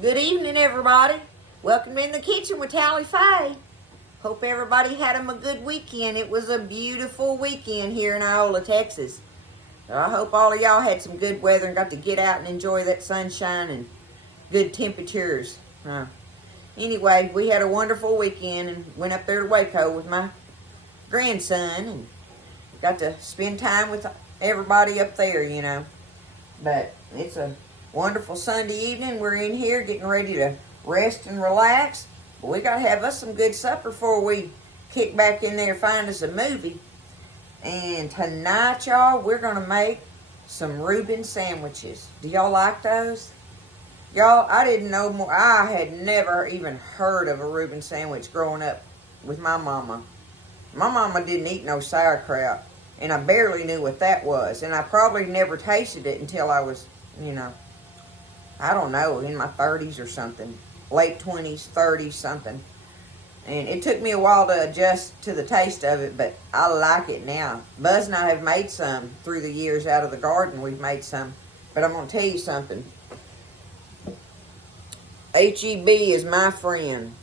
Good evening, everybody. Welcome in the kitchen with Tally Faye. Hope everybody had a good weekend. It was a beautiful weekend here in Iola, Texas. I hope all of y'all had some good weather and got to get out and enjoy that sunshine and good temperatures. Anyway, we had a wonderful weekend and went up there to Waco with my grandson and got to spend time with everybody up there, you know. But it's a wonderful Sunday evening. We're in here getting ready to rest and relax. But we got to have us some good supper before we kick back in there and find us a movie. And tonight, y'all, we're going to make some Reuben sandwiches. Do y'all like those? Y'all, I didn't know more. I had never even heard of a Reuben sandwich growing up with my mama. My mama didn't eat no sauerkraut. And I barely knew what that was. And I probably never tasted it until I was, I don't know, in my 30s or something. Late 20s, 30s, something. And it took me a while to adjust to the taste of it, but I like it now. Buzz and I have made some through the years out of the garden. We've made some. But I'm going to tell you something. HEB is my friend.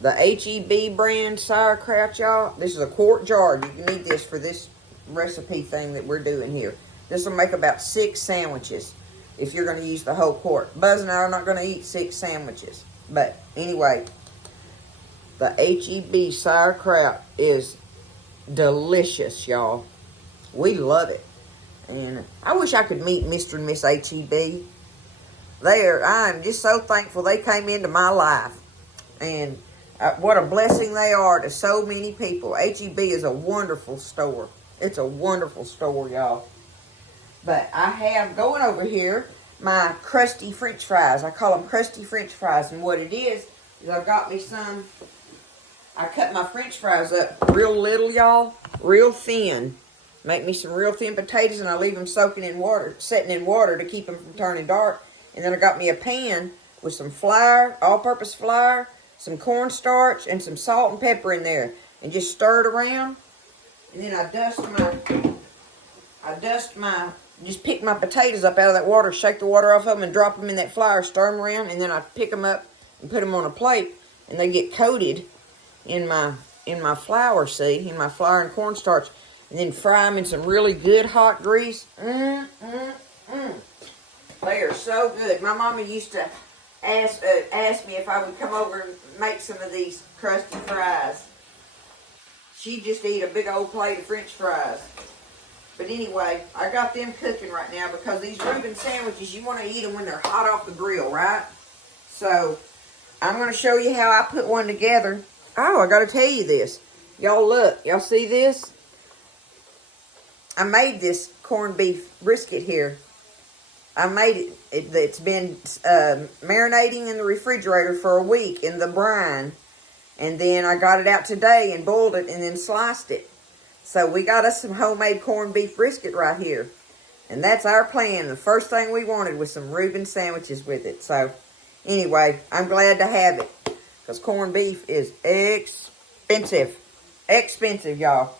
The HEB brand sauerkraut, y'all. This is a quart jar. You can need this for this recipe thing that we're doing here. This will make about 6 sandwiches if you're going to use the whole quart. Buzz and I are not going to eat 6 sandwiches. But anyway, the HEB sauerkraut is delicious, y'all. We love it. And I wish I could meet Mr. and Miss HEB. I'm just so thankful they came into my life. And what a blessing they are to so many people. HEB is a wonderful store. It's a wonderful store, y'all. But I have going over here my crusty French fries. I call them crusty French fries. And what it is I've got me some. I cut my French fries up real little, y'all. Real thin. Make me some real thin potatoes, and I leave them soaking in water, setting in water to keep them from turning dark. And then I got me a pan with some flour, all-purpose flour, some cornstarch, and some salt and pepper in there. And just stir it around. And then just pick my potatoes up out of that water, shake the water off of them, and drop them in that flour, stir them around. And then I pick them up and put them on a plate. And they get coated in my flour, see? In my flour and cornstarch. And then fry them in some really good hot grease. They are so good. My mama used to ask me if I would come over and make some of these crusty fries. She'd just eat a big old plate of French fries. But anyway, I got them cooking right now because these Reuben sandwiches, you want to eat them when they're hot off the grill, right? So, I'm going to show you how I put one together. Oh, I got to tell you this. Y'all look. Y'all see this? I made this corned beef brisket here. I made it. It's been marinating in the refrigerator for a week in the brine. And then I got it out today and boiled it and then sliced it. So we got us some homemade corned beef brisket right here. And that's our plan. The first thing we wanted was some Reuben sandwiches with it. So anyway, I'm glad to have it. Because corned beef is expensive. Expensive, y'all.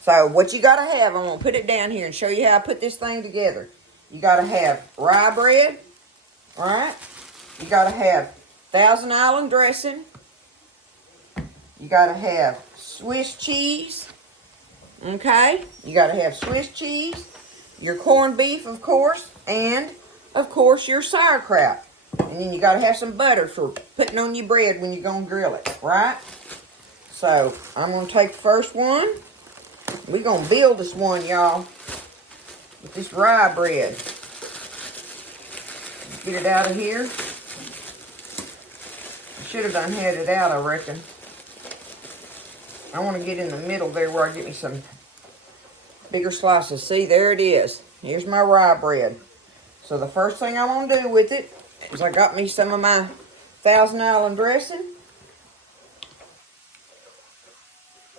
So what you got to have, I'm going to put it down here and show you how I put this thing together. You got to have rye bread, all right? You got to have Thousand Island dressing. You got to have Swiss cheese, okay? You got to have Swiss cheese, your corned beef, of course, and, of course, your sauerkraut. And then you got to have some butter for putting on your bread when you're going to grill it, right? So, I'm going to take the first one. We're going to build this one, y'all. With this rye bread. Get it out of here. I should have done had it out, I reckon. I want to get in the middle there where I get me some bigger slices. See, there it is. Here's my rye bread. So the first thing I'm going to do with it is I got me some of my Thousand Island dressing.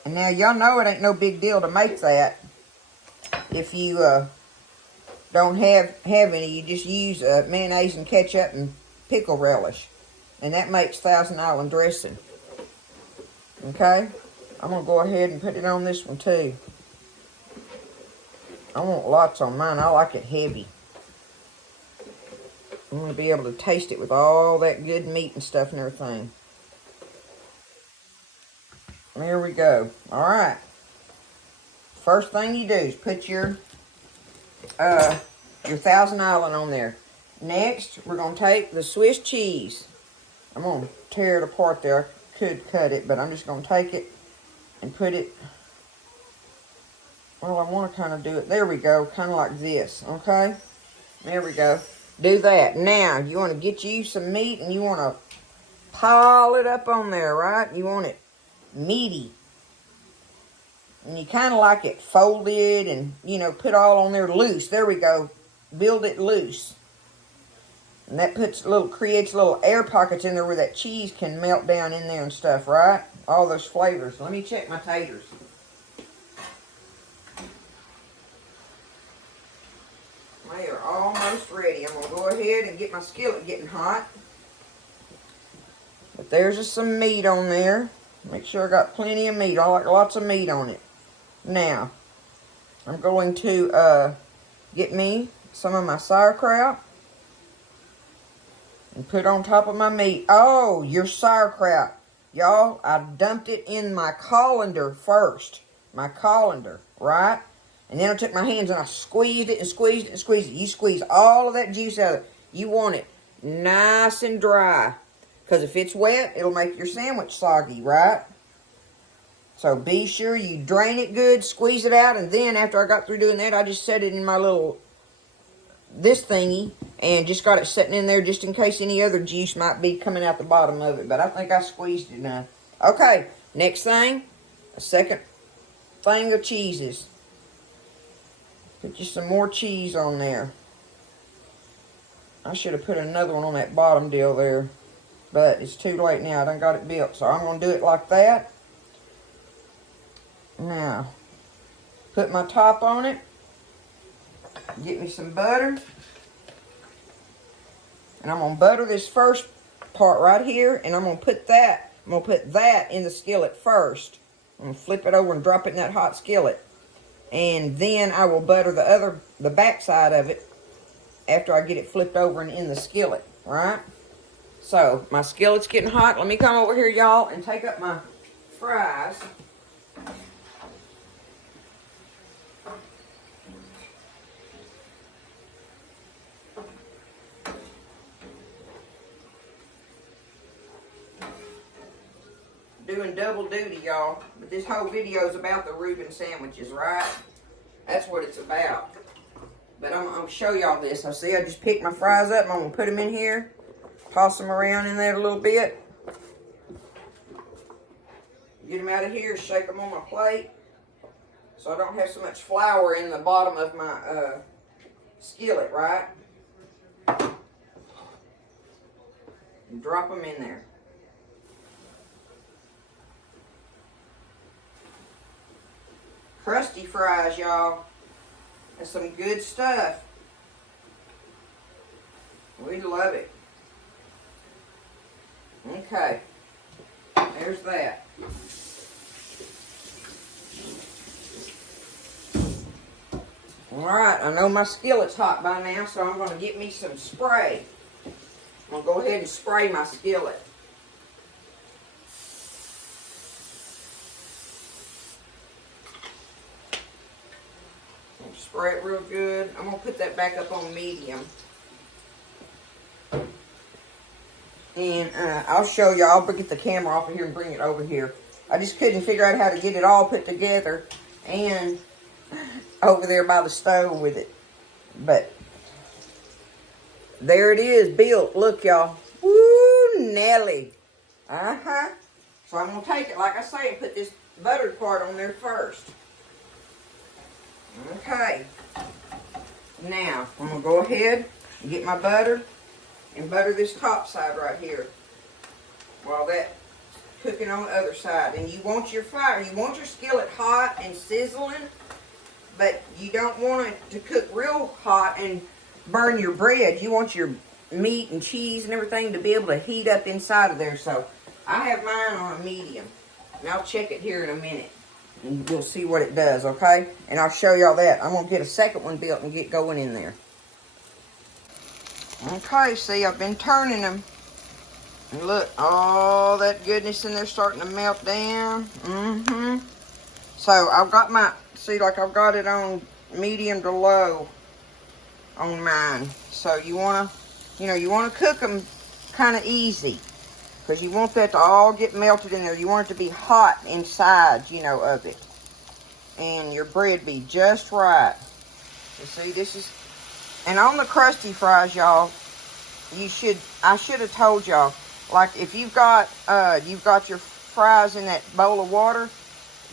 And now y'all know it ain't no big deal to make that. If you don't have any, you just use mayonnaise and ketchup and pickle relish. And that makes Thousand Island dressing. Okay? I'm going to go ahead and put it on this one too. I want lots on mine. I like it heavy. I want to be able to taste it with all that good meat and stuff and everything. There we go. All right. First thing you do is put your Thousand Island on there. Next, we're going to take the Swiss cheese. I'm going to tear it apart there. I could cut it, but I'm just going to take it and put it, well, I want to kind of do it. There we go. Kind of like this, okay? There we go. Do that. Now, you want to get you some meat and you want to pile it up on there, right? You want it meaty. And you kind of like it folded and, you know, put all on there loose. There we go. Build it loose. And that creates little air pockets in there where that cheese can melt down in there and stuff, right? All those flavors. Let me check my taters. They are almost ready. I'm going to go ahead and get my skillet getting hot. But there's some meat on there. Make sure I got plenty of meat. I like lots of meat on it. Now, I'm going to get me some of my sauerkraut and put on top of my meat. Oh, your sauerkraut. Y'all, I dumped it in my colander first. My colander, right? And then I took my hands and I squeezed it and squeezed it and squeezed it. You squeeze all of that juice out of it. You want it nice and dry. Because if it's wet, it'll make your sandwich soggy, right? So be sure you drain it good, squeeze it out, and then after I got through doing that, I just set it in my little, this thingy, and just got it sitting in there just in case any other juice might be coming out the bottom of it. But I think I squeezed it enough. Okay, next thing, a second thing of cheeses. Put you some more cheese on there. I should have put another one on that bottom deal there, but it's too late now. I done got it built, so I'm going to do it like that. Now, put my top on it. Get me some butter. And I'm going to butter this first part right here, and I'm going to put that in the skillet first. I'm going to flip it over and drop it in that hot skillet. And then I will butter the back side of it after I get it flipped over and in the skillet, right? So, my skillet's getting hot. Let me come over here, y'all, and take up my fries. Doing double duty, y'all. But this whole video is about the Reuben sandwiches, right? That's what it's about. But I'm going to show y'all this. I just picked my fries up and I'm going to put them in here. Toss them around in there a little bit. Get them out of here. Shake them on my plate. So I don't have so much flour in the bottom of my skillet, right? And drop them in there. Crusty fries, y'all. That's some good stuff. We love it. Okay. There's that. Alright, I know my skillet's hot by now, so I'm going to get me some spray. I'm going to go ahead and spray my skillet. Spray it real good. I'm going to put that back up on medium. And I'll show you. I'll get the camera off of here and bring it over here. I just couldn't figure out how to get it all put together and over there by the stove with it. But there it is, built. Look, y'all. Woo, Nelly. Uh-huh. So I'm going to take it, like I say, and put this buttered part on there first. Okay, now I'm going to go ahead and get my butter and butter this top side right here while that's cooking on the other side. And you want your skillet hot and sizzling, but you don't want it to cook real hot and burn your bread. You want your meat and cheese and everything to be able to heat up inside of there. So I have mine on a medium, and I'll check it here in a minute. And you'll see what it does, okay? And I'll show y'all that. I'm going to get a second one built and get going in there. Okay, see, I've been turning them. And look, all that goodness in there starting to melt down. So I've got my, see, like I've got it on medium to low on mine. So you want to, you want to cook them kind of easy. Because you want that to all get melted in there. You want it to be hot inside, of it. And your bread be just right. You see, this is, and on the crusty fries, y'all, I should have told y'all, like if you've got your fries in that bowl of water,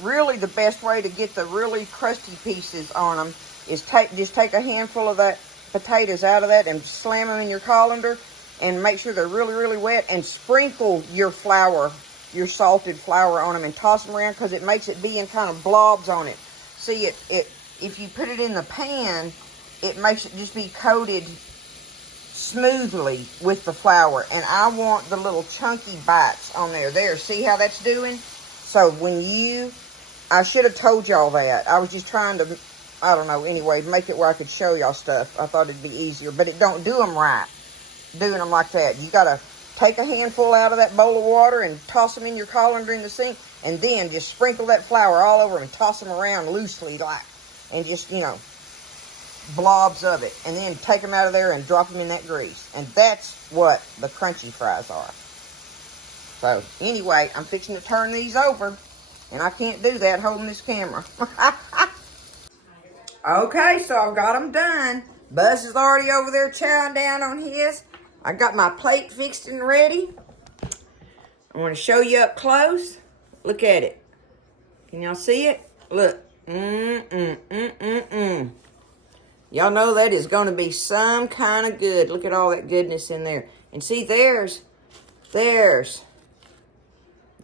really the best way to get the really crusty pieces on them is just take a handful of that potatoes out of that and slam them in your colander and make sure they're really, really wet, and sprinkle your flour, your salted flour on them and toss them around, because it makes it be in kind of blobs on it. See, if you put it in the pan, it makes it just be coated smoothly with the flour, and I want the little chunky bites on there. There, see how that's doing? So I should have told y'all that. I was just trying to, I don't know, anyway, make it where I could show y'all stuff. I thought it'd be easier, but it don't do them right, doing them like that. You got to take a handful out of that bowl of water and toss them in your colander in the sink, and then just sprinkle that flour all over them and toss them around loosely, like, and just, blobs of it, and then take them out of there and drop them in that grease. And that's what the crunchy fries are. So anyway, I'm fixing to turn these over, and I can't do that holding this camera. Okay, so I've got them done. Buzz is already over there chowing down on his. I got my plate fixed and ready. I want to show you up close. Look at it. Can y'all see it? Look. Y'all know that is going to be some kind of good. Look at all that goodness in there. And see, there's the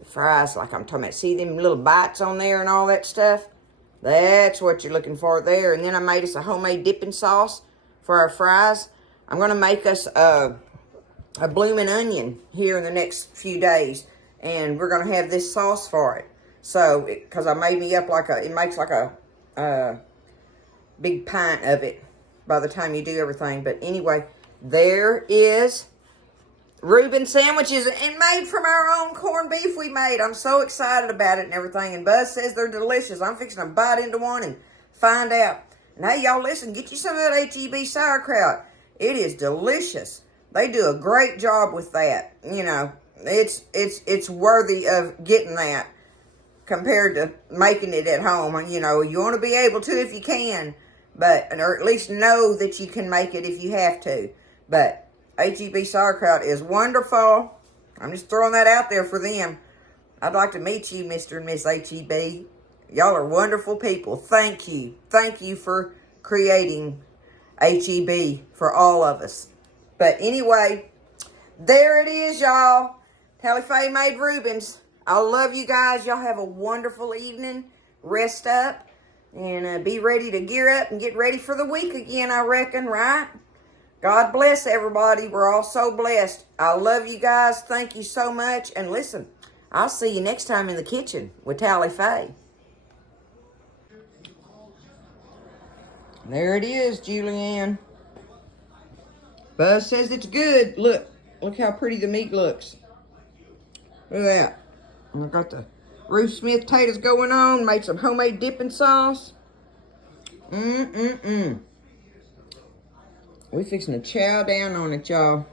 fries like I'm talking about. See them little bites on there and all that stuff? That's what you're looking for there. And then I made us a homemade dipping sauce for our fries. I'm going to make us a blooming onion here in the next few days. And we're going to have this sauce for it. So, because I made me up it makes like a big pint of it by the time you do everything. But anyway, there is Reuben sandwiches, and made from our own corned beef we made. I'm so excited about it and everything. And Buzz says they're delicious. I'm fixing to bite into one and find out. And hey, y'all, listen, get you some of that HEB sauerkraut. It is delicious. They do a great job with that. It's worthy of getting that compared to making it at home. You want to be able to if you can, or at least know that you can make it if you have to. But HEB sauerkraut is wonderful. I'm just throwing that out there for them. I'd like to meet you, Mr. and Miss HEB. Y'all are wonderful people. Thank you. Thank you for creating HEB for all of us. But anyway, there it is, y'all. Tally Faye made Reubens. I love you guys. Y'all have a wonderful evening. Rest up and be ready to gear up and get ready for the week again, I reckon, right? God bless everybody. We're all so blessed. I love you guys. Thank you so much. And listen, I'll see you next time in the kitchen with Tally Faye. There it is, Julianne. Buzz says it's good. Look how pretty the meat looks. Look at that. And I got the Ruth Smith potatoes going on. Made some homemade dipping sauce. We fixing to chow down on it, y'all.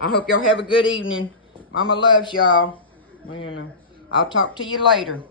I hope y'all have a good evening. Mama loves y'all. I'll talk to you later.